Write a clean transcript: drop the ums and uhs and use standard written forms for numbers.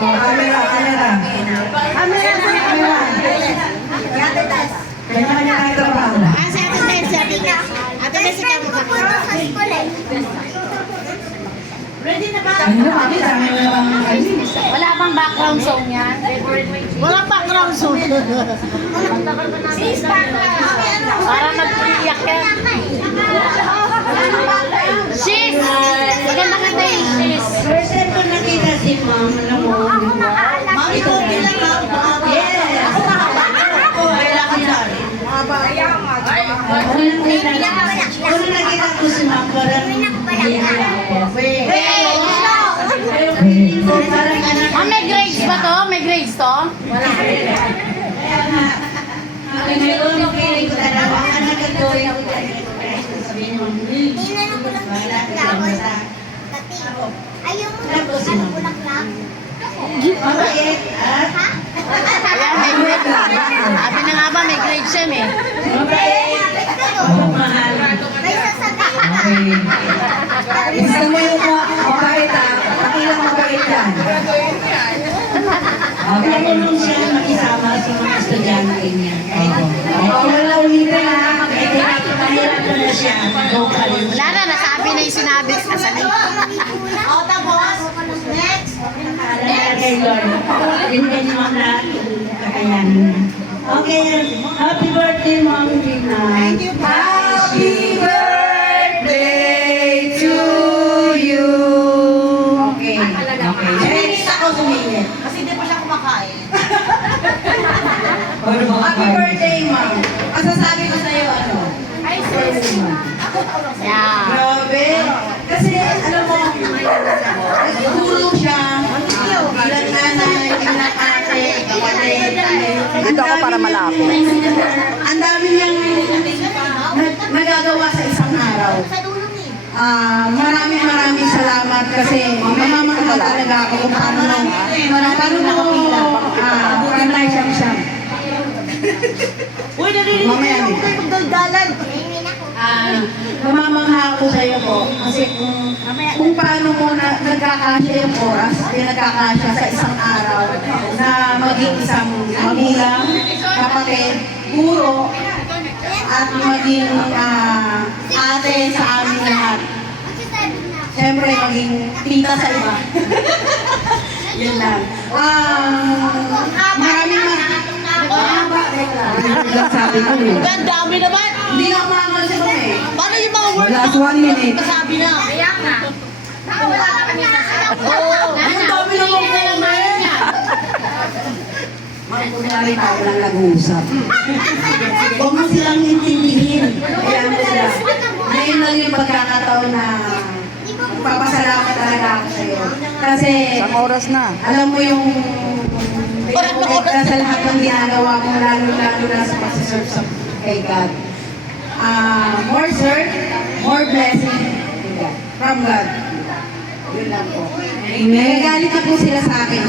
Camera. Kanya-kanya tayo trabaho. Si Ate Tess, Ate Tess, ikaw mo ka. Ready na ba? Ano na kami? Dami na lang kami. Wala bang background song yan? Walang background song. Sis, para mag-iyak yan. Sis! Maganda ka tayo, sis. First time ko nakita si Ma'am, alam mo, Ma'am, ito bilang Ma'am. Yes! Ako, wala ka dyan. Kung nakita ko si Ma'am, parang hindi ako. May grades ba to? May grades to? Ako ngayon, feeling ko talaga, ang nagagawin ako dyan. Sabihin mo, wala ka basta. Ayaw mo ano bulaklak? Mabait, at Ayan, may grades. Sabi na nga ba, may grades siya eh. mahal. May sasabihin ka. Okay. Gusto mo yung mabait ha? Pakilang mabait yan. Okay. Marunong siya makisama sa mga estudyante niya. Wala ulitin ha? Mahirap na siya. Wala na, nasabi na yung sinabi. Nasabi. O, tapos, next. Kay Lord. Binigyan niyo ang lahat ng kakayanan niya. Okay, happy birthday, Ma'am Gina. Thank you, Happy birthday to you. Okay. Next ako sumingit. Kasi hindi pa siya kumakain. Happy birthday, Ma'am. Masasabi ko sa'yo, ano? Yeah. Grabe. Kasi, alam mo, nagtulong siya bilang nanay, bilang ate, kapatid. Dito ako para malapit. Ang dami niyang nagagawa sa isang araw. Sa dulo ni. Maraming salamat kasi mamamahal talaga ako kung paano kanay siyam-siyam. Uy, narinig Mamaya ko din. kayo magdaldalan. Mamamangha ko sa iyo po kasi kung paano mo nagkakasya yung oras, nagkakasya sa isang araw na maging isang magulang, kapatid, guro, at maging ate sa aming lahat. Siyempre, maging tita sa iba. Yun lang. Maraming Sabi ko eh. Ang dami naman. Hindi na ako makakalsa eh. Paano yung mga words Last 1 minute. masabi na? Kaya nga. Nakawala ka kanina. Oo. Ang dami na mga Kunyari tayo lang nag-uusap. Huwag mo silang intindihin. Kaya mo sila. Ngayon lang yung pagkakataon na papasalamat talaga ako sa iyo. Kasi, Oras na. alam mo yung sa lahat ng ginagawa mo, lalo-lalo na sa pagsiserve sa kay God. More serve, more blessing from God. Yun lang po. Amen. Nagagalit na po sila sa akin.